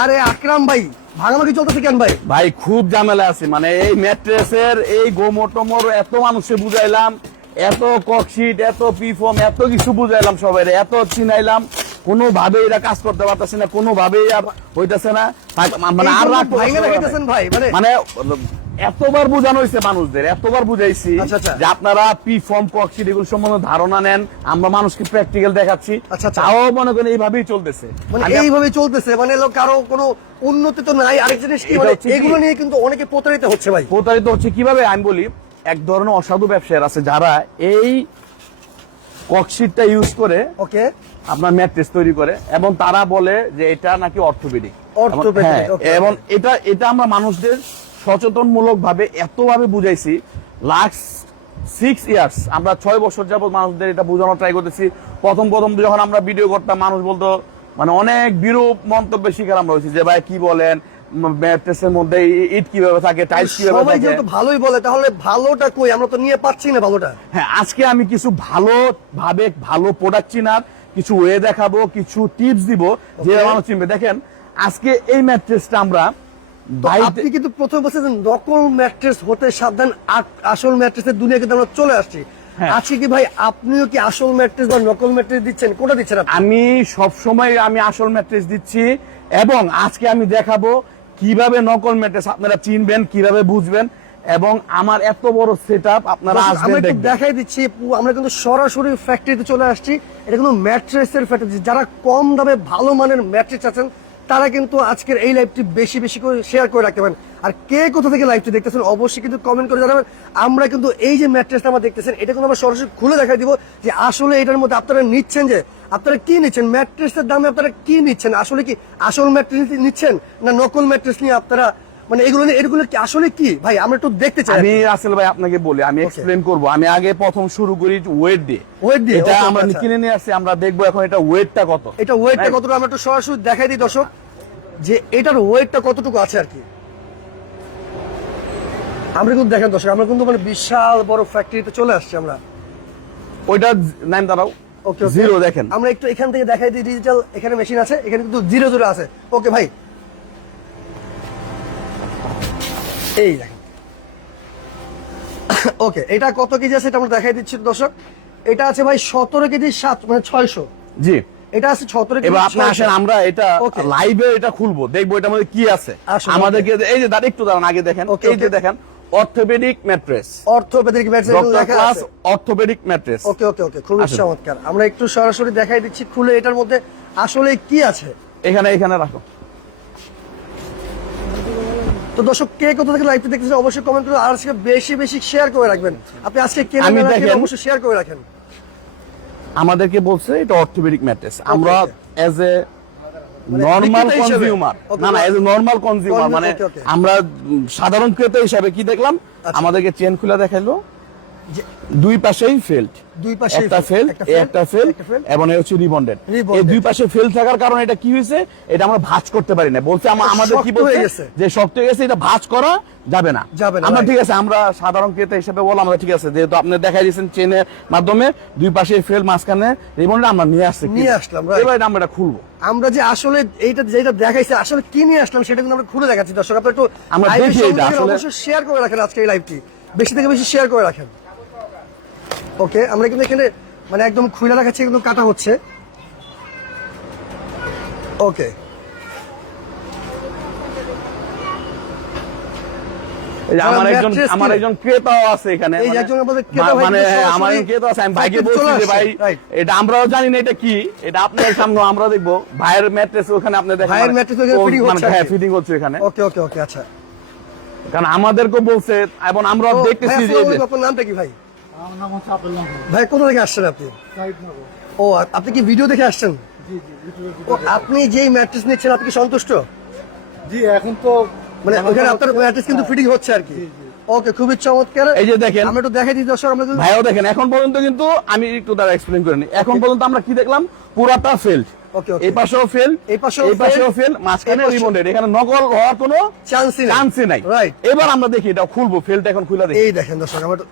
আরে আকরাম ভাই ভাগাভাগি চলতেছে কেন ভাই? ভাই খুব ঝামেলা আছে। মানে এই ম্যাট্রেসের এই গোমর এত মানুষে বুঝাইলাম এত ককশিট এত পিফম এত কিছু বুঝাইলাম সবাই এত চিনাইলাম। কোনোভাবে এরা কাজ করতে পারতেছে না কোনোভাবে হইতাছে না। মানে আর ভাই মানে মানে এতবার বোঝানো হয়েছে মানুষদের এতবার বুঝাইছি আচ্ছা, আচ্ছা। যে আপনারা পি ফর্ম ককশিট এগুলো সম্বন্ধে ধারণা নেন আমরা মানুষকে প্র্যাকটিক্যাল দেখাচ্ছি। আচ্ছা, আচ্ছা। তাও মনে করেন এইভাবেই চলতেছে। মানে আমি- এইভাবে চলতেছে মানে কারও কোনো উন্নতি তো নাই আরেক জিনিস কি মানে এগুলো নিয়ে কিন্তু অনেকে প্রতারিত হচ্ছে ভাই। প্রতারিত হচ্ছে কীভাবে? আমি বলি এক ধরনের অসাধু ব্যবসায়ীর আছে যারা এই ককশিটটা ইউজ করে ওকে। আপনার ম্যাট্রেস তৈরি করে এবং তারা বলে যে এটা নাকি অর্থোপেডিক। Orthopedic, হ্যাঁ, এবং এটা এটা আমরা মানুষদের সচেতনমূলক ভাবে এতভাবে বুঝাইছি লাস্ট সিক্স ইয়ার্স আমরা ছয় বছর যাবত মানুষদের এটা বোঝানোর ট্রাই করতেছি। প্রথম প্রথম যখন আমরা ভিডিও করতাম মানুষ বলতো মানে অনেক বিরূপ মন্তব্যের শিকার আমরা হয়েছি যে ভাই কি বলেন? ম্যাট্রেসের মধ্যে ইট কীভাবে থাকে? টাইলস কীভাবে সবাই যেহেতু ভালোই বলে তাহলে ভালোটা কই? আমরা তো নিয়ে পাচ্ছি না ভালোটা। হ্যাঁ আজকে আমি কিছু ভালো ভাবে ভালো প্রোডাক্ট চিনার কিছু ওয়ে দেখাবো কিছু টিপস দিব যে মানুষ চিনবে। দেখেন আজকে এই ম্যাট্রেসটা আমরা আপনি কিন্তু প্রথমে বলছেন নকল ম্যাট্রেস হতে সাবধান আসল ম্যাট্রেসের দুনিয়া কিন্তু আমরা চলে আসছি। হ্যাঁ। আজকে কি ভাই আপনিও কি আসল ম্যাট্রেস বা নকল ম্যাট্রেস দিচ্ছেন? কোনটা দিচ্ছেন আমি সব সময় আমি আসল ম্যাট্রেস দিচ্ছি এবং আজকে আমি দেখাবো কীভাবে নকল ম্যাট্রেস আপনারা চিনবেন কীভাবে বুঝবেন এবং আমার এত বড় সেট আপ আপনারা আসবেন দেখবেন। দেখাই দিচ্ছি আমরা কিন্তু সরাসরি ফ্যাক্টরিতে চলে আসছি। এটা কিন্তু ম্যাট্রেসের ফ্যাক্টরি যারা কম দামে ভালো মানের ম্যাট্রেস আছেন তারা কিন্তু আজকের এই লাইভটি বেশি বেশি করে শেয়ার করে রাখতে পারেন। আর কে কোথা থেকে লাইভটি দেখতেছেন অবশ্যই কিন্তু কমেন্ট করে জানাবেন। আমরা কিন্তু এই যে ম্যাট্রেসটা আমরা দেখতেছেন, এটা কিন্তু আমরা সরাসরি খুলে দেখাই দিব যে আসলে এটার মধ্যে আপনারা নিচ্ছেন যে, আপনারা কি নিচ্ছেন? ম্যাট্রেসের দামে আপনারা কি নিচ্ছেন? আসলে কি আসল ম্যাট্রেস নিচ্ছেন? না নকল ম্যাট্রেস নিয়ে আপনারা মানে এগুলো এগুলো কি আসলে কি? ভাই আমরা একটু দেখতে চাই আমি আসলে ভাই আপনাকে বলি আমি এক্সপ্লেন করব। আমি আগে প্রথম শুরু করি ওয়েট দিয়ে। Weight দিয়ে, এটা আমরা আচ্ছা। কিনে নিয়ে আসছি আমরা দেখব এখন এটা ওয়েটটা কত। এটা ওয়েটটা কতটুকু? আমরা একটু সরাসরি দেখাই দিই দর্শক যে এটার ওয়েটটা কতটুকু আছে আর কি। আমরা কিন্তু দেখেন দর্শক আমরা কিন্তু মানে বিশাল বড় ফ্যাক্টরিতে চলে আসছি আমরা। ওইটা নাইন দাঁড়াও। ওকে জিরো দেখেন। আমরা একটু এখান থেকে দেখাই দিই ডিজিটাল এখানে মেশিন আছে এখানে কিন্তু জিরো জিরো আছে। ওকে ভাই এই দেখেন। ওকে এটা কত কেজি আছে এটা আমরা দেখাই দিচ্ছি দর্শক। এটা আছে ভাই সতেরো কেজি সাত মানে ছয়শো। জি। এটা আছে সতেরো কেজি এবার আপনি আসেন আমরা এটা লাইভে এটা খুলবো দেখব এটার মধ্যে কি আছে। আমাদেরকে এই যে দাঁড়া একটু দাঁড়ান আগে দেখেন। এই যে দেখেন অর্থোপেডিক ম্যাট্রেস অর্থোপেডিক ম্যাট্রেস লেখা ক্লাস আছে। Orthopaedic mattress okay okay okay খুবই চমৎকার। আমরা একটু সরাসরি দেখাই দিচ্ছি খুলে এটার মধ্যে আসলে কি আছে। এখানে এখানে রাখো। তো দর্শক কে কোথা থেকে লাইভটা দেখতেছেন অবশ্যই কমেন্ট করে আর আজকে বেশি বেশি শেয়ার করে রাখবেন আপনি আজকে কে অবশ্যই শেয়ার করে রাখেন আমাদেরকে বলছে এটা অর্থোপেডিক ম্যাট্রেস আমরা. As a normal? কনজিউমার না না এজ এ নর্মাল কনজিউমার মানে. আমরা সাধারণ ক্রেতা হিসাবে কি দেখলাম আচ্ছা। আমাদেরকে চেন খুলে দেখাইলো দুই পাশেই ফেল্ড দুই পাশেই একটা ফেল একটা ফেল এবং হচ্ছে রিবন্ডেড এই দুই পাশে ফেল থাকার কারণে এটা কি হয়েছে? এটা আমরা ভাঁজ করতে পারি না। বলছে আমাদের কি যে শক্ত হয়ে গেছে এটা ভাঁজ করা যাবে না। যাবে না, আমরা ঠিক আছে আমরা সাধারণ ক্রেতা হিসেবে বললাম আমরা ঠিক আছে যেহেতু আপনি দেখাই দিয়েছেন চেনের মাধ্যমে দুই পাশে ফেল মাঝখানে রিবন্ডেড আমরা নিয়ে আসছি নিয়ে আসলাম, এবার আমরা এটা খুলবো। আমরা যে আসলে এইটা যেটা দেখাইছে আসলে কি নিয়ে আসলাম সেটা কিন্তু আমরা খুলে দেখাচ্ছি দর্শক। আপনি একটু আমরা দেখি এটা আসলে- শেয়ার করে রাখেন আজকে এই লাইভটি বেশি থেকে বেশি শেয়ার করে রাখেন। ওকে আমরা কিন্তু এখানে মানে একদম খুলে রাখাচ্ছি কিন্তু কাটা হচ্ছে। ওকে। এই যে আমার একজন আমার একজন ক্রেতাও আছে এখানে মানে- ভাই মানে কিন্তু আমার ক্রেতা আছে। আমি ভাইকে বলছি যে ভাই এটা আমরাও জানি না এটা কি। এটা আপনার সামনে আমরা দেখব। ভাইয়ের ম্যাট্রেস ওখানে আপনি দেখেন ভাইয়ের মানে- হচ্ছে হ্যাঁ ফিটিং হচ্ছে এখানে। ওকে ওকে ওকে আচ্ছা। কারণ আমাদেরকেও বলছে এবং আমরা দেখতেছি যে আপনার নামটা কি ভাই? ভাই কোথা থেকে আসছেন আপনি? ও আপনি কি ভিডিও দেখে আসছেন? জি জি ইউটিউবে ও আপনি যেই ম্যাট্রেস নিচ্ছেন আপনি কি সন্তুষ্ট? জি এখন তো মানে ওখানে আপনার হচ্ছে- ম্যাট্রেস কিন্তু হ্যাঁ, ফিটিং হচ্ছে আর কি। জি, জি। ওকে খুবই চমৎকার। এই যে দেখেন। আমরা একটু দেখাই দিই দর্শক আমরা ভাইও দেখেন এখন পর্যন্ত কিন্তু আমি একটু দ্বারা এক্সপ্লেন করে নিই। এখন পর্যন্ত আমরা কি দেখলাম? পুরাটা ফেল্ড. এই পাশেও ফেল এই পাশেও এই পাশেও ফেল মাঝখানে রিবন্ডেড এখানে নকল হওয়ার কোনো চান্সই নেই। চান্সই নাই। রাইট এবার আমরা দেখি এটা খুলবো ফেলটা এখন খুলে দেখি। এই দেখেন দর্শক আমরা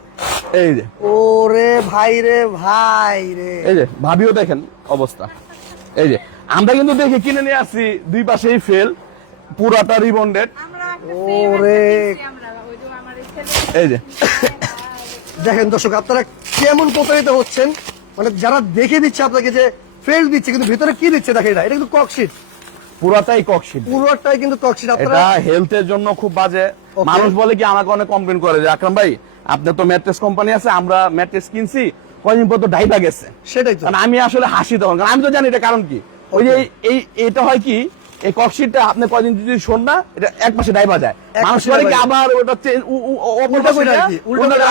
এই যে। ওরে ভাই রে ভাই রে। এই যে ভাবিও দেখেন অবস্থা। এই যে আমরা কিন্তু দেখে কিনে নিয়ে আসছি দুই পাশেই ফেল পুরাটা রিবন্ডেড ওরে। এই যে। দেখেন দর্শক আপনারা কেমন প্রতারিত হচ্ছেন? মানে যারা দেখে দিচ্ছে আপনাকে যে দিচ্ছে কিন্তু ভিতরে কি দিচ্ছে দেখেন এটা কিন্তু ককশিট পুরাটাই ককশিট পুরোটাই কিন্তু ককশিট আপনারা হেলথের জন্য খুব বাজে। মানুষ বলে কি আমাকে অনেক কমপ্লেন করে যে আকরাম ভাই আপনার তো ম্যাট্রেস কোম্পানি আছে আমরা ম্যাট্রেস কিনছি কয়দিন পর তো ডাইবা গেছে। সেটাই তো। আমি আসলে হাসি তখন কারণ আমি তো জানি এটা কারণ কি। ওই যে এই এটা হয় কি এই ককশিটটা আপনি কয়দিন যদি শোন না এটা এক মাসে ডাইবা যায়। মানুষ করে কি আবার ওটা করে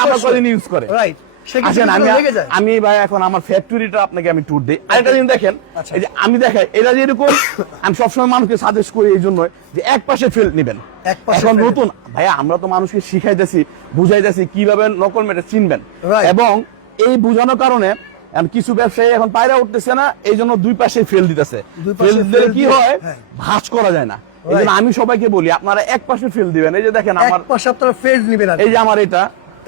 আবার কয়দিন ইউজ করে। Right. কিছু আমি ভাই এখন আমার ফ্যাক্টরিটা আপনাকে আমি ট্যুর দিই। আরেকটা জিনিস দেখেন আচ্ছা। এই যে আমি দেখাই এটা যে এরকম আমি সবসময় মানুষকে সাজেস্ট করি এই জন্য যে এক পাশে ফিল্ড নেবেন। এখন নতুন ভাইয়া আমরা তো মানুষকে শিখাইতেছি বুঝাইতেছি কীভাবে নকল মেটে চিনবেন। এবং এই বুঝানোর কারণে কিছু ব্যবসায়ী এখন পায়রা উঠতেছে না এই জন্য দুই পাশে ফেল দিতেছে। ফেল দিলে কি হয়? হ্যাঁ। ভাঁজ করা যায় না। আমি সবাইকে বলি আপনারা এক পাশে ফেল দিবেন। এই যে দেখেন আমার পাশে আপনারা ফেল নেবেন এই যে আমার এটা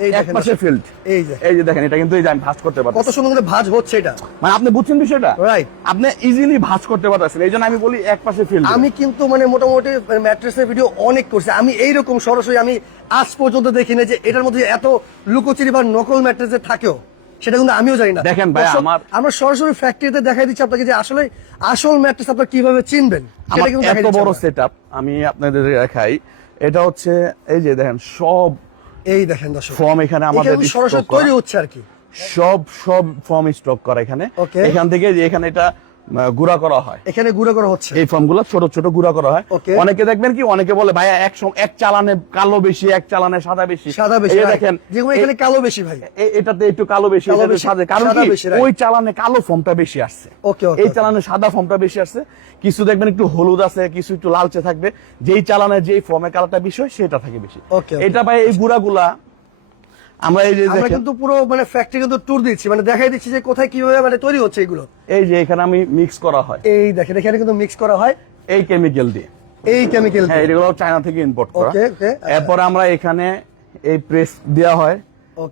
এক দেখেন পাশে ফিল্ড এই যে। এই যে দেখেন এটা কিন্তু এই যে আমি ভাঁজ করতে পারছি কত সুন্দর করে ভাঁজ হচ্ছে এটা। মানে আপনি বুঝছেন বিষয়টা? Right. আপনি ইজিলি ভাঁজ করতে পারতেছেন এই জন্য আমি বলি এক পাশে ফিল আমি কিন্তু মানে মোটামুটি ম্যাট্রেসের ভিডিও অনেক করছি। আমি এইরকম সরাসরি আমি আজ পর্যন্ত দেখিনি যে এটার মধ্যে এত লুকোচুরি বা নকল ম্যাট্রেসে থাকেও সেটা কিন্তু আমিও জানি না। দেখেন ভাই, আমার- আমরা সরাসরি ফ্যাক্টরিতে দেখাই দিচ্ছি আপনাকে যে আসলে আসল ম্যাট্রেস আপনারা কীভাবে চিনবেন এত বড় আমরা। সেট আমি আপনাদের দেখাই। এটা হচ্ছে এই যে দেখেন সব এই দেখেন দর্শক ফর্ম এখানে আমাদের সরাসরি তৈরি হচ্ছে আর কি। সব সব ফর্ম স্টক করা এখানে. এখান থেকে যে এখানে এটা গুঁড়া করা হয়। এখানে গুঁড়ো করা হচ্ছে? এই ফর্মগুলো ছোট ছোট গুঁড়া করা হয়। অনেকে দেখবেন কি অনেকে বলে ভাইয়া এক এক চালানে কালো বেশি এক চালানে সাদা বেশি। সাদা বেশি। দেখেন এখানে কালো বেশি ভাই। এটাতে একটু কালো বেশি এটাতে সাদা। কারণ কি ওই চালানে কালো ফর্মটা বেশি আসছে। okay, এই চালানে সাদা ফর্মটা বেশি আসছে। কিছু দেখবেন একটু হলুদ আছে কিছু একটু লালচে থাকবে। যেই চালানে যেই ফর্মের কালারটা বেশি হয় সেটা থাকে বেশি. এটা ভাই এই গুড়াগুলা আমরা এই যে আমরা কিন্তু পুরো মানে ফ্যাক্টরি কিন্তু ট্যুর দিচ্ছি মানে দেখাই দিচ্ছি যে কোথায় কীভাবে মানে তৈরি হচ্ছে এগুলো। এই যে এখানে আমি মিক্স করা হয়। এই দেখেন এখানে কিন্তু মিক্স করা হয়। এই কেমিক্যাল দিয়ে। এই কেমিক্যাল হ্যাঁ এগুলো চায়না থেকে ইম্পোর্ট করা। Okay. এরপর আমরা এখানে এই প্রেস দেওয়া হয়।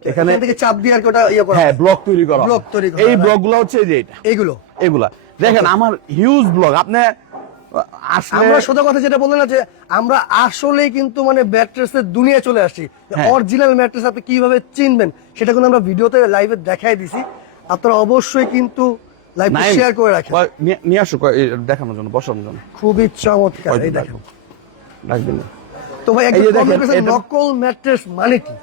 এখানে থেকে চাপ দিয়ে আর কি ওটা ইয়ে করা হ্যাঁ ব্লক তৈরি করা। Block তৈরি করা এই হয়। ব্লকগুলো হচ্ছে এই যে এটা। এইগুলো এগুলা। দেখেন আমার হিউজ ব্লগ আপনি আমরা সোজা কথা যেটা বললেন যে আমরা আসলে কিন্তু মানে ম্যাট্রেসের দুনিয়ায় চলে আসছি। হ্যাঁ। অরিজিনাল ম্যাট্রেস আপনি কীভাবে চিনবেন সেটা কিন্তু আমরা ভিডিওতে লাইভে দেখাই দিছি। আপনারা অবশ্যই কিন্তু লাইভ শেয়ার করে রাখেন। নিয়ে- আসো দেখানোর জন্য বসানোর জন্য। খুবই চমৎকার এই রাখবেন তো ভাই নকল ম্যাট্রেস মানে কি?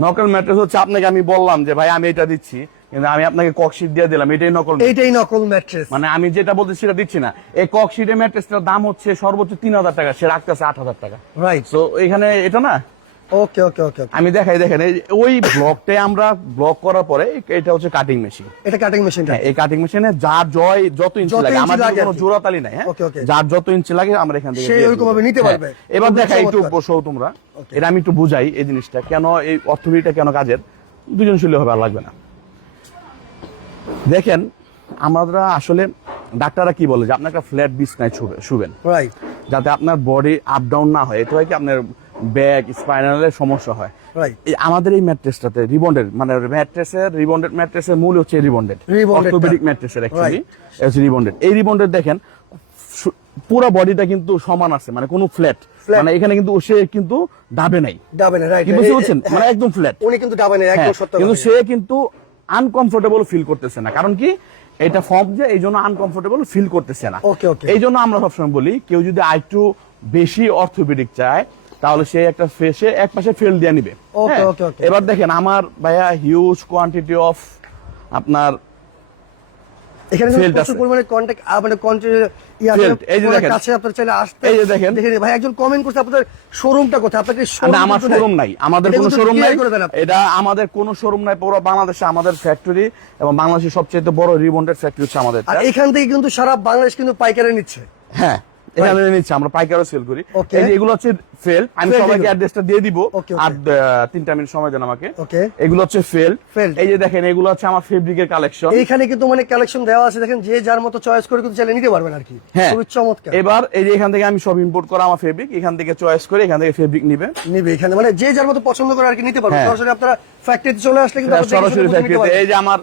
নকল ম্যাট্রেস হচ্ছে আপনাকে আমি বললাম যে ভাই আমি এটা দিচ্ছি। কিন্তু আমি আপনাকে ককশিট দিয়ে দিলাম এটাই নকল এইটাই নকল ম্যাট্রেস মানে আমি যেটা বলছি সেটা দিচ্ছি না। এই ককশিটের ম্যাট্রেসটার দাম হচ্ছে সর্বোচ্চ তিন হাজার টাকা সে রাখতেছে আট হাজার টাকা। রাইট তো এখানে এটা না? ওকে ওকে ওকে আমি দেখাই দেখেন ওই ব্লকটাই আমরা ব্লক করার পরে এটা হচ্ছে কাটিং মেশিন এটা কাটিং মেশিনটা হ্যাঁ এই কাটিং মেশিনে যার জয় যত ইঞ্চি লাগে আমাদের কোনো জোড়াতালি নাই হ্যাঁ. যার যত ইঞ্চি লাগে আমরা এখান থেকে সে দিয়ে ভাবে নিতে হ্যাঁ। পারবে। এবার খুবই দেখা একটু। বসো তোমরা। এটা আমি একটু বুঝাই এই জিনিসটা কেন এই অর্থনীতিটা কেন কাজের? দুজন শুলে হবে আর লাগবে না। দেখেন আমরা আসলে ডাক্তাররা কি বলে যে আপনার একটা ফ্ল্যাট বিছনায় শুবে- শুবেন। রাইট যাতে আপনার বডি আপ ডাউন না হয়। এটা হয় কি আপনার ব্যাক স্পাইনালের সমস্যা হয়। রাইট এই আমাদের এই ম্যাট্রেসটাতে রিবন্ডেড মানে ম্যাট্রেসের রিবন্ডেড ম্যাট্রেসের মূল হচ্ছে রিবন্ডেড। অর্থোপেডিক। ম্যাট্রেসের অ্যাকচুয়ালি রিবন্ডেড। এই রিবন্ডেড দেখেন পুরো বডিটা কিন্তু সমান আছে মানে কোনো ফ্ল্যাট। মানে এখানে কিন্তু সে কিন্তু ডাবে নাই। ডাবে না রাইট কি বুঝতে পারছেন? মানে একদম ফ্ল্যাট উনি কিন্তু ডাবে না একদম সত্য কিন্তু সে কিন্তু আনকমফোর্টেবল ফিল করতেছে না। কারণ কি? এটা ফর্ম যে এই জন্য আনকমফোর্টেবল ফিল করতেছে না. এই জন্য আমরা সবসময় বলি কেউ যদি আরেকটু বেশি অর্থোপেডিক চায় তাহলে সে একটা ফেসে এক পাশে ফেল দিয়ে নিবে। হ্যাঁ? এবার দেখেন আমার ভাইয়া হিউজ কোয়ান্টিটি অফ আপনার এখানে কিন্তু প্রচুর পরিমাণে কন্টাক্ট মানে ইয়া দেখেন। কাছে আপনার চাইলে আসতে এই যে দেখেন। দেখে ভাই একজন কমেন্ট করছে আপনাদের শোরুমটা কোথায়? আপনাদের শোরুম আমার শোরুম নাই। আমাদের কোনো শোরুম নাই। এটা আমাদের কোনো শোরুম নাই পুরো বাংলাদেশে আমাদের ফ্যাক্টরি এবং বাংলাদেশের সবচেয়ে বড় রিবন্ডের ফ্যাক্টরি হচ্ছে আমাদের আর এখান থেকে কিন্তু সারা বাংলাদেশ কিন্তু পাইকারে নিচ্ছে। হ্যাঁ। এখানে নিচ্ছে আমরা পাইকারও সেল করি। এগুলো হচ্ছে ফেল আমি সবাইকে অ্যাড্রেসটা দিয়ে দিব. আর তিনটা মিনিট সময় দেন আমাকে। এগুলো হচ্ছে ফেল এই যে দেখেন এগুলো হচ্ছে আমার ফেব্রিকের কালেকশন এইখানে কিন্তু মানে কালেকশন দেওয়া আছে। দেখেন যে যার মতো চয়েস করে কিন্তু চাইলে নিতে পারবেন আর কি। হ্যাঁ। চমৎকার। এবার এই যে এখান থেকে আমি সব ইম্পোর্ট করা আমার ফেব্রিক এখান থেকে চয়েস করে এখান থেকে ফেব্রিক নিবে। নিবে এখানে। মানে যে যার মতো পছন্দ করে আর কি নিতে পারবেন। হ্যাঁ। সরাসরি আপনারা ফ্যাক্টরিতে চলে আসলে কিন্তু শুনে সরাসরি ফ্যাক্টরিতে এই যে আমার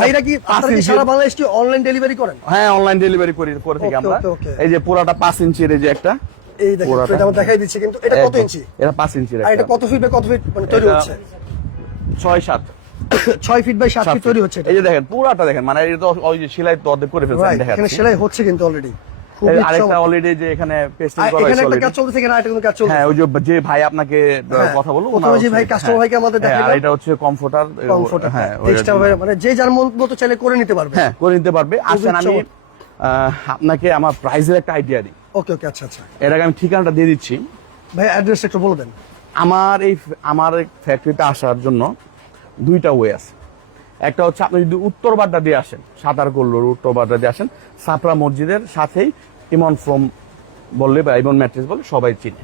ভাইরা কি কি সারা বাংলাদেশ কি অনলাইন ডেলিভারি করেন? হ্যাঁ অনলাইন ডেলিভারি করি করে থাকি আমরা। okay, okay. এই যে পুরাটা পাঁচ ইঞ্চির এই যে একটা এই দেখেন পুরাটা। এটা আমরা দেখাই দিচ্ছি কিন্তু এটা কত ইঞ্চি? এটা পাঁচ ইঞ্চির আর এটা কত ফিট বাই কত ফিট মানে তৈরি হচ্ছে? ছয় সাত। ছয় ফিট বাই সাত ফিট তৈরি হচ্ছে এই যে দেখেন পুরাটা দেখেন মানে এটা তো ওই যে সেলাই তো অর্ধেক করে ফেলছে। সেলাই হচ্ছে কিন্তু অলরেডি আরেকটা অলরেডি যে এখানে পেস্টিং আর করা এখানে একটা কাজ চলতেছে এখানে আরেকটা কাজ চলছে হ্যাঁ ওই যে যে ভাই আপনাকে কথা বলব প্রথমে যে ভাই হচ্ছে- ভাইকে আমাদের আর এটা হচ্ছে কমফোর্টার কমফোর্টার হ্যাঁ এক্সট্রা মানে যে যার মতো চাইলে করে নিতে পারবে। হ্যাঁ করে নিতে পারবে। আসেন আমি আহ, আপনাকে আমার প্রাইসের একটা আইডিয়া দিই। ওকে ওকে আচ্ছা আচ্ছা। এর আগে আমি ঠিকানাটা দিয়ে দিচ্ছি। ভাই একটু বলে দেন। আমার এই আমার ফ্যাক্টরিতে আসার জন্য দুইটা ওয়ে আছে। একটা হচ্ছে আপনি যদি উত্তর বাড্ডা দিয়ে আসেন সাঁতার করলোর উত্তর বাড্ডা দিয়ে আসেন সাপরা মসজিদের সাথেই ইমন ফ্রম বললে বা ইমন ম্যাট্রেস বলে সবাই চিনে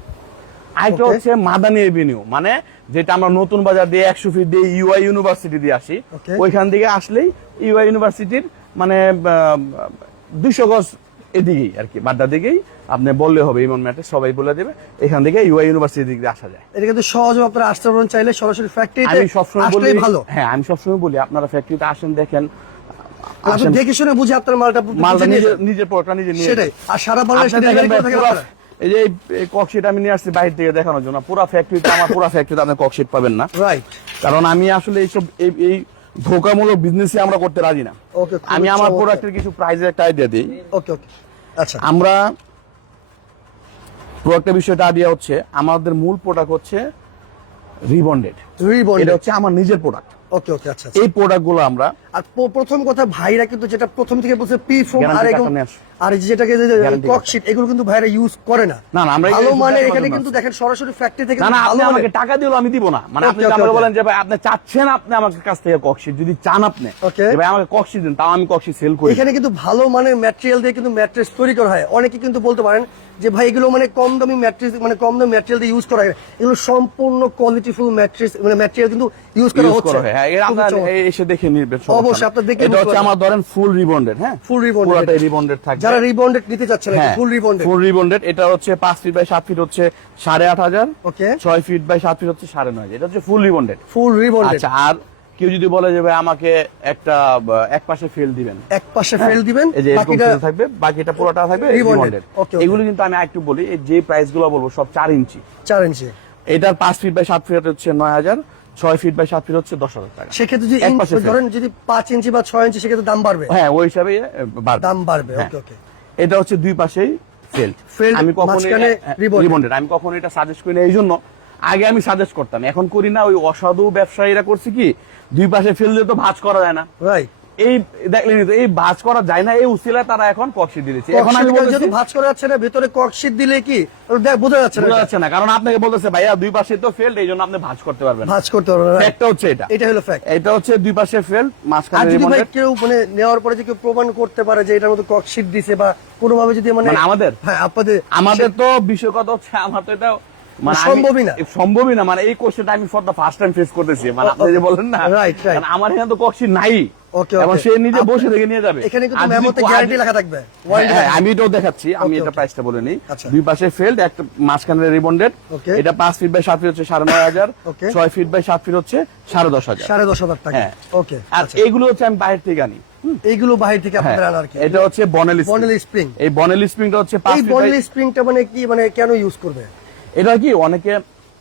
আরেকটা. হচ্ছে মাদানি এভিনিউ মানে যেটা আমরা নতুন বাজার দিয়ে একশো ফিট দিয়ে ইউআই ইউনিভার্সিটি দিয়ে আসি ওইখান থেকে আসলেই ইউআই ইউনিভার্সিটির মানে দুইশো গজ এদিকেই আর কি বাড্ডা দিকেই। আপনি বললে হবে ইমন ম্যাট্রেস সবাই বলে দেবে। এখান থেকে ইউআই ইউনিভার্সিটি দিক দিয়ে আসা যায়। এটা কিন্তু সহজ আপনারা আসতে পারবেন চাইলে সরাসরি ফ্যাক্টরিতে আমি সবসময় বলি ভালো। হ্যাঁ আমি সবসময় বলি আপনারা ফ্যাক্টরিতে আসেন দেখেন দেখে শুনে বুঝে আপনার মালটা মালটা নিজের। নিজের নিজে নিয়ে সেটাই। আর সারা বাংলাদেশে এই যে এই ককশিট আমি নিয়ে আসছি বাইরে থেকে দেখানোর জন্য পুরো ফ্যাক্টরিতে আমার পুরো ফ্যাক্টরিতে আপনি ককশিট পাবেন না। রাইট কারণ আমি আসলে এইসব এই এই ধোকামূলক বিজনেসই আমরা করতে রাজি না। আমি আমার প্রোডাক্টের কিছু প্রাইজের একটা আইডিয়া দিই। ওকে ওকে আচ্ছা। আমরা প্রোডাক্টের বিষয়টা আইডিয়া হচ্ছে আমাদের মূল প্রোডাক্ট হচ্ছে রিবন্ডেড। রিবন্ডেড এটা হচ্ছে আমার নিজের প্রোডাক্ট ওকে ওকে আচ্ছা। এই প্রোডাক্টগুলো আমরা আর প্রথম কথা ভাইরা কিন্তু যেটা প্রথম থেকে বলছে পি ফোন আর আসো। আর যেটাকে ককশিট এগুলো কিন্তু ভাইরা ইউজ করে না। না, না, আমরা ভালো মানে এখানে কিন্তু দেখেন সরাসরি ফ্যাক্টরি থেকে না না আপনি মানে- আমাকে টাকা দিলেও আমি দিব না। মানে আপনি আমাকে বলেন যে ভাই আপনি চাচ্ছেন আপনি আমার কাছ থেকে কক্সিট যদি চান আপনি ভাই আমাকে কক্সিট দিন তাও আমি কক্সিট সেল করি। এখানে কিন্তু ভালো মানের ম্যাটেরিয়াল দিয়ে কিন্তু ম্যাট্রেস তৈরি করা হয়। অনেকে কিন্তু বলতে পারেন যে ভাই এগুলো মানে কম দামি ম্যাট্রেস মানে কম দামি ম্যাটেরিয়াল দিয়ে ইউজ করা হয়। এগুলো সম্পূর্ণ কোয়ালিটিফুল ম্যাট্রেস মানে ম্যাটেরিয়াল কিন্তু ইউজ করা হচ্ছে। হ্যাঁ এর আপনার এসে দেখে নিবেন অবশ্যই, আপনার দেখে এটা হচ্ছে আমার ধরেন ফুল রিবন্ডেড হ্যাঁ? ফুল rebonded পুরোটাই। রিবন্ডেড থাকবে। যারা রিবন্ডেড নিতে চাচ্ছেন হ্যাঁ ফুল রিবন্ডেড ফুল রিবন্ডেড এটা হচ্ছে পাঁচ ফিট বাই সাত ফিট হচ্ছে সাড়ে আট হাজার ওকে ছয় ফিট বাই সাত ফিট হচ্ছে সাড়ে নয় হাজার। এটা হচ্ছে ফুল রিবন্ডেড ফুল রিবন্ডেড আচ্ছা আর কেউ যদি বলে যে ভাই আমাকে একটা এক পাশে ফেল দিবেন। এক পাশে ফেল দিবেন এই যে এরকম বাকিটা থাকবে বাকিটা পুরোটা থাকবে। রিবন্ডেড. এগুলো কিন্তু আমি একটু বলি এই যে প্রাইসগুলো বলব সব চার ইঞ্চি। চার ইঞ্চি। এটার পাঁচ ফিট বাই সাত ফিট হচ্ছে নয় হাজার ছয় ফিট বাই সাত ফিট হচ্ছে দশ হাজার টাকা। সেক্ষেত্রে যদি। ধরেন যদি পাঁচ ইঞ্চি বা ছয় ইঞ্চি সেক্ষেত্রে দাম বাড়বে? হ্যাঁ ওই হিসাবে দাম বাড়বে হ্যাঁ। ওকে ওকে এটা হচ্ছে দুই পাশেই ফেল্ড ফেল্ড আমি কখনো রিবন্ডেড আমি কখনো এটা সাজেস্ট করি না এই জন্য আগে আমি সাজেস্ট করতাম। এখন করি না ওই অসাধু ব্যবসায়ীরা করছে কি দুই পাশে ফেল দিয়ে তো ভাজ করা যায় না। রাইট এই দেখলেন এই ভাঁজ করা যায় না এই উসিলায় তারা এখন কক্সি দিয়েছে এখন আমি ককশিট বলতেছি যেহেতু করা যাচ্ছে না ভেতরে ককশিট দিলে কি? দেখ- বোঝা যাচ্ছে না বোঝা যাচ্ছে না কারণ আপনাকে বলতেছে ভাইয়া দুই পাশে তো ফেল্ড এই জন্য আপনি ভাঁজ করতে পারবেন ভাঁজ করতে পারবে না right? ফ্যাক্টটা হচ্ছে এটা। এটা হলো ফ্যাক্ট এটা হচ্ছে দুই পাশে ফেল্ড আর মাঝখানে যদি ভাই কেউ মানে নেওয়ার পরে যে কেউ প্রমাণ করতে পারে যে এটার মধ্যে ককশিট দিছে বা কোনোভাবে যদি মানে মানে আমাদের? হ্যাঁ আপনাদের আমাদের তো বিষয় কথা হচ্ছে আমার তো এটা সম্ভবই না। সম্ভবই না মানে এই কোশ্চেনটা আমি for the first time face করতেছি। মানে আপনি যে বলেন না right. আমার এখানে তো কক্সি নাই। Okay, এবং সে নিজে বসে থেকে নিয়ে যাবে। এখানে কিন্তু মেমোতে গ্যারান্টি লেখা থাকবে। ওয়ারেন্টি আমি এটাও দেখাচ্ছি আমি এটা প্রাইসটা বলে নিই। আচ্ছা। দুই পাশে ফেল্ড একটা মাঝখানে রিবন্ডেড এটা পাঁচ ফিট বাই ফিট হচ্ছে ফিট বাই ফিট টাকা। হ্যাঁ। ওকে আর এইগুলো হচ্ছে আমি বাইরে থেকে আনি। এইগুলো বাহির থেকে হ্যাঁ, আনার কি? এটা হচ্ছে বনেল স্প্রিং এই বনেল স্প্রিংটা হচ্ছে এই স্প্রিংটা মানে কি মানে কেন ইউজ করবে? এটা কি অনেকে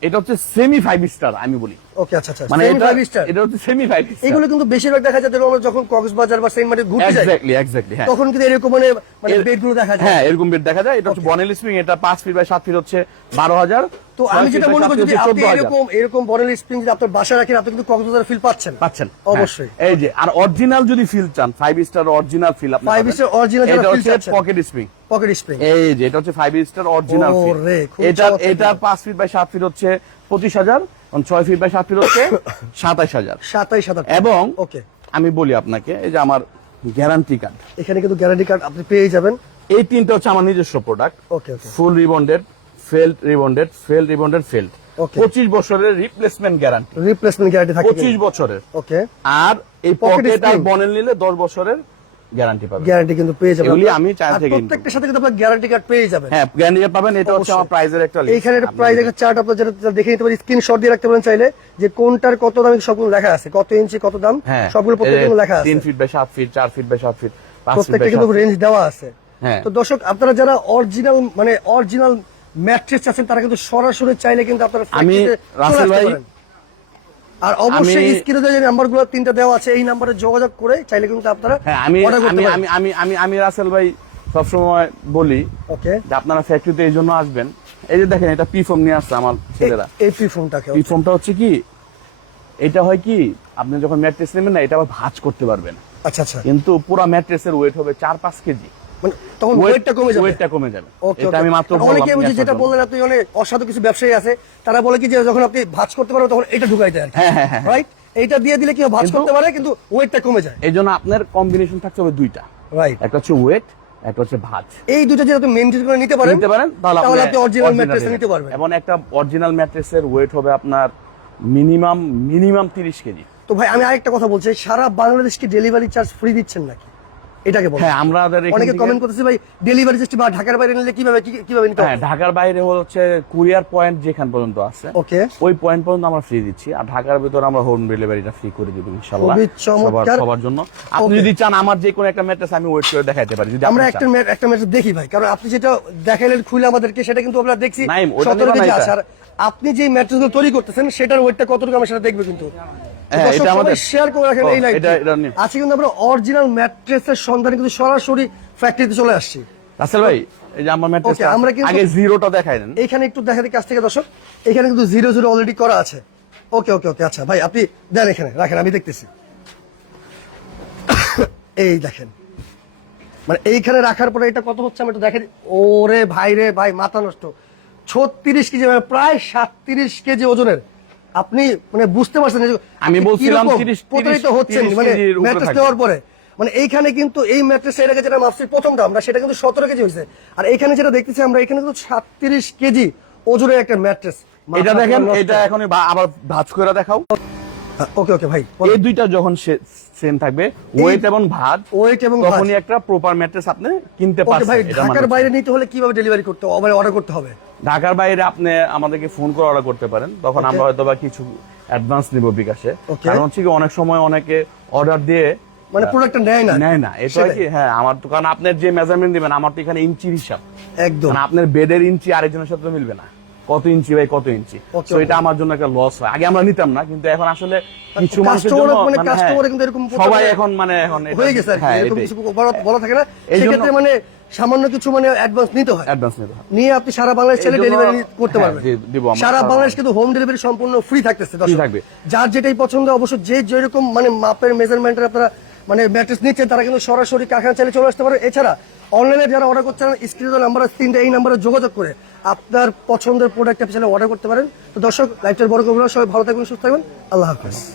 এটা হচ্ছে সেমি ফাইভ স্টার আমি বলি। ওকে আচ্ছা আচ্ছা মানে এটা এটা হচ্ছে সেমি ফাইভ এগুলো কিন্তু বেশিরভাগ দেখা যায় আমরা যখন কক্সবাজার বা সেন্ট মার্টিন ঘুরতে যাই এক্স্যাক্টলি এক্স্যাক্টলি হ্যাঁ। তখন কিন্তু এরকম মানে মানে বেডগুলো দেখা যায়। হ্যাঁ এরকম বেড দেখা যায়। এটা হচ্ছে বনেল স্প্রিং এটা পাঁচ ফিট বাই সাত ফিট হচ্ছে বারো হাজার। তো আমি যেটা মনে করি যদি আপনি এরকম এরকম বনেল স্প্রিং যদি আপনার বাসায় রাখেন আপনি কিন্তু কক্সবাজার ফিল পাচ্ছেন। পাচ্ছেন। অবশ্যই। এই যে আর অরিজিনাল যদি ফিল চান ফাইভ স্টার অরিজিনাল ফিল আপনি Five পাবেন। star এটা হচ্ছে পকেট স্প্রিং পকেট স্প্রিং এই যে এটা হচ্ছে ফাইভ স্টার অরিজিনাল ফিল এটা এটা feel। পাঁচ ফিট বাই সাত ফিট হচ্ছে পঁচিশ হাজার ছয় ফিট বাই সাত ফিট হচ্ছে সাতাইশ হাজার। সাতাইশ হাজার এবং ওকে। আমি বলি আপনাকে এই যে আমার গ্যারান্টি কার্ড এখানে কিন্তু গ্যারান্টি কার্ড আপনি পেয়ে যাবেন। এই তিনটা হচ্ছে আমার নিজস্ব product okay full rebonded felt rebonded felt rebonded felt পঁচিশ বছরের রিপ্লেসমেন্ট গ্যারান্টি রিপ্লেসমেন্ট গ্যারান্টি থাকে পঁচিশ বছরের। ওকে। আর এই পকেট আর বনেল নিলে দশ বছরের গ্যারান্টি পাবেন। গ্যারান্টি কিন্তু পেয়ে যাবেন। এগুলি আমি চায়না থেকে প্রত্যেকটার সাথে কিন্তু আপনার গ্যারান্টি কার্ড পেয়ে যাবেন। হ্যাঁ গ্যারান্টি পাবেন এটা হচ্ছে আমার প্রাইজের একটা list। এইখানে একটা দেখেন। একটা চার্ট আপনার যেটা দেখে নিতে পারেন স্ক্রিনশট দিয়ে রাখতে পারেন চাইলে যে কোনটার কত দাম সবগুলো লেখা আছে। কত ইঞ্চি কত দাম হ্যাঁ সবগুলো প্রত্যেকগুলো লেখা আছে। তিন ফিট বাই সাত ফিট চার ফিট বাই সাত ফিট পাঁচ ফিট প্রত্যেকটা কিন্তু রেঞ্জ দেওয়া আছে। হ্যাঁ। তো দর্শক আপনারা যারা অরিজিনাল মানে অরিজিনাল ম্যাট্রেস চাচ্ছেন তারা কিন্তু সরাসরি চাইলে কিন্তু আপনারা আমি রাসেল ভাই। আর অবশ্যই স্ক্রিনে যে নাম্বারগুলো তিনটা দেওয়া আছে এই নাম্বারে যোগাযোগ করে চাইলে কিন্তু আপনারা হ্যাঁ আমি আমি আমি আমি আমি রাসেল ভাই সবসময় বলি ওকে। যে আপনারা ফ্যাক্টরিতে এই জন্য আসবেন। এই যে দেখেন এটা পি ফোম নিয়ে আসছে আমার ছেলেরা। এই পি ফোনটাকে পি ফোমটা হচ্ছে কি এটা হয় কি আপনি যখন ম্যাট্রেস নেবেন না এটা আবার ভাঁজ করতে পারবেন। আচ্ছা আচ্ছা। কিন্তু পুরো ম্যাট্রেসের ওয়েট হবে চার পাঁচ কেজি। মানে তখন ওয়েটটা কমে যাবে। ওয়েটটা কমে যাবে। এটা আমি মাত্র বললাম অনেকে বুঝি যেটা বললেন আপনি অনেক অসাধু কিছু ব্যবসায়ী আছে তারা বলে কি যে যখন আপনি ভাঁজ করতে পারবেন তখন এটা ঢুকাইতে আর হ্যাঁ, হ্যাঁ, হ্যাঁ। রাইট এইটা দিয়ে দিলে কি ভাঁজ করতে পারে কিন্তু ওয়েটটা কমে যায়। এই জন্য আপনার কম্বিনেশন থাকতে হবে দুইটা। রাইট একটা হচ্ছে ওয়েট একটা হচ্ছে ভাঁজ। এই দুটো যদি আপনি মেনটেন করে নিতে পারেন নিতে পারেন তাহলে আপনি অরিজিনাল ম্যাট্রেস নিতে পারবেন। এবং একটা অরিজিনাল ম্যাট্রেসের ওয়েট হবে আপনার মিনিমাম মিনিমাম তিরিশ কেজি। তো ভাই আমি আরেকটা কথা বলছি সারা বাংলাদেশ কি ডেলিভারি চার্জ ফ্রি দিচ্ছেন নাকি? এটাকে হ্যাঁ আমাদের অনেকে কমেন্ট করতেছে ভাই ডেলিভারি চার্জ বা ঢাকার বাইরে নিলে কীভাবে কীভাবে নিতে হ্যাঁ ঢাকার বাইরে হচ্ছে কুরিয়ার পয়েন্ট যেখান পর্যন্ত আছে। ওকে। ওই পয়েন্ট পর্যন্ত আমরা ফ্রি দিচ্ছি। আর ঢাকার ভিতরে আমরা হোম ডেলিভারিটা ফ্রি করে দিব ইনশাল্লাহ সবার সবার জন্য। আপনি যদি চান আমার যে কোনো একটা ম্যাট্রেস আমি ওয়েট করে দেখাইতে পারি যদি আমরা একটা দেখি ভাই কারণ আপনি যেটা দেখাইলেন খুলে আমাদেরকে সেটা কিন্তু আমরা দেখছি কেজি আছে আর আপনি যে তৈরি করতেছেন সেটার ওয়েটটা কতটুকু আমরা সেটা দেখব কিন্তু। এটা আমাদের- শেয়ার করে রাখেন এই লাইভ এটা- এটা নিয়ে। আজকে কিন্তু আমরা অরিজিনাল ম্যাট্রেসের সন্ধানে কিন্তু সরাসরি ফ্যাক্টরিতে চলে আসছি। রাসেল ভাই এই যে আমার ম্যাট্রেস আমরা আগে জিরোটা দেখাই দেন। এইখানে একটু দেখা কাছ থেকে দর্শক। এখানে কিন্তু জিরো জিরো অলরেডি করা আছে। ওকে ওকে ওকে আচ্ছা ভাই আপনি দেন এখানে রাখেন আমি দেখতেছি। এই দেখেন। মানে এইখানে রাখার পরে এটা কত হচ্ছে আমি একটু দেখেন ওরে ভাই রে ভাই মাথা নষ্ট। ছত্রিশ কেজি মানে প্রায় সাতত্রিশ কেজি ওজনের আপনি মানে বুঝতে পারছেন আমি বলছিলাম প্রতারিত হচ্ছেন মানে ম্যাট্রেস। নেওয়ার পরে। মানে এইখানে কিন্তু এই ম্যাট্রেস এর আগে যেটা মাপছি প্রথম দাম সেটা কিন্তু সতেরো কেজি হয়েছে। আর এখানে যেটা দেখতেছি আমরা এখানে কিন্তু সাতত্রিশ কেজি ওজনের একটা ম্যাট্রেস এটা দেখেন এটা এখন আবার ভাঁজ করে দেখাও। ওকে ওকে ভাই এই দুইটা যখন সেম থাকবে ওয়েট এবং ভাঁজ ওয়েট এবং তখনই একটা প্রপার ম্যাট্রেস আপনি কিনতে ভাই এটা ঢাকার বাইরে নিতে হলে কীভাবে ডেলিভারি করতে হবে? অর্ডার করতে হবে। ঢাকার বাইরে আপনি আমাদেরকে ফোন করে অর্ডার করতে পারেন। তখন আমরা হয়তো বা কিছু অ্যাডভান্স নিব বিকাশে। কারণ হচ্ছে কি অনেক সময় অনেকে অর্ডার দিয়ে মানে প্রোডাক্টটা নেয় না। নেয় না। এটা কি হ্যাঁ আমার তো কারণ আপনার যে মেজারমেন্ট দিবেন আমার তো এখানে ইঞ্চির হিসাব। একদম। মানে আপনার বেডের ইঞ্চি আরেকজনের সাথে মিলবে না। কত ইঞ্চি বাই কত ইঞ্চি। তো এটা আমার জন্য একটা লস হয়। আগে আমরা নিতাম না কিন্তু এখন আসলে কিছু মানুষের জন্য মানে মানে হ্যাঁ, সবাই এখন মানে এখন হয়ে গেছে আর কি হ্যাঁ, এরকম কিছু বলা- থাকে না। এই মানে সামান্য কিছু মানে অ্যাডভান্স নিতে হয়। অ্যাডভান্স নিতে হয়। নিয়ে আপনি সারা বাংলাদেশ জন্য- ডেলিভারি করতে হ্যাঁ, পারবেন। দি- দিব আমরা সারা বাংলাদেশ কিন্তু হোম ডেলিভারি সম্পূর্ণ ফ্রি থাকতেছে দর্শক। থাকবে। যার যেটাই পছন্দ অবশ্য যে যেরকম মানে মাপের মেজারমেন্টের আপনারা মানে ম্যাট্রেস নিচ্ছেন তারা কিন্তু সরাসরি কারখানা চাইলে চলে আসতে পারে। এছাড়া অনলাইনে যারা অর্ডার করছেন স্ক্রিনে নাম্বার তিনটা এই নাম্বারে যোগাযোগ করে আপনার পছন্দের প্রোডাক্ট আপনি চাইলে অর্ডার করতে পারেন। তো দর্শক লাইফটার বড় করবেন সবাই ভালো থাকবেন সুস্থ থাকবেন। আল্লাহ হাফেজ।